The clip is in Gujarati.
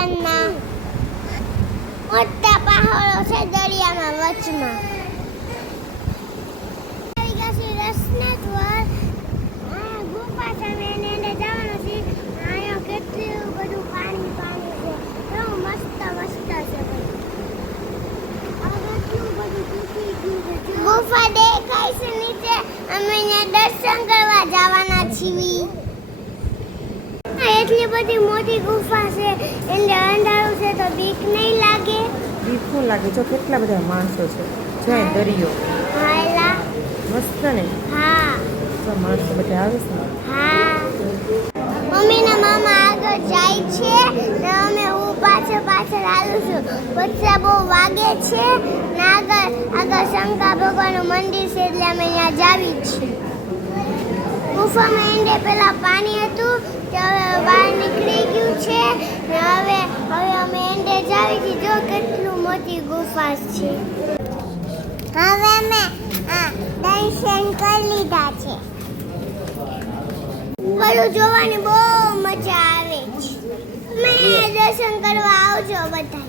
પ્રકારના મોટા પહાડો છે દરિયામાં વચમાં. રસના દ્વાર ગુફા સામે એની અંદર જવાનું છે. અહીંયા કેટલું બધું પાણી પાણી છે. કેવું મસ્ત મસ્ત છે ગુફા દેખાય છે નીચે. અમે અહીંયા દર્શન કરવા જવાના છીએ. એટલી બધી મોટી ગુફા છે એટલે અંધારું છે તો બીક નહીં લાગે. બીક ન લાગે. જો કેટલા બધા માણસો છે. જાય દરિયો હાલા મસ્ત ને. હા તો માણસો બધા આવે છે. હા મમ્મીના મામા આગળ જાય છે ને અમે હું પાછળ પાછળ આવું છું. પછી બહુ વાગે છે ને આગળ શંકર ભગવાનનું મંદિર છે એટલે અમે અહીંયા જાવી છીએ. ગુફામાં એંડે પેલા પાણી હતું તે હવે બહાર નીકળી ગયું છે ને હવે અમે એંડે જાવી છીએ. જો કેટલું મોટી ગુફા છે. હવે અમે દર્શન કરી લીધા છે. બધું જોવાની બહુ મજા આવે છે. મેં દર્શન કરવા આવજો બધા.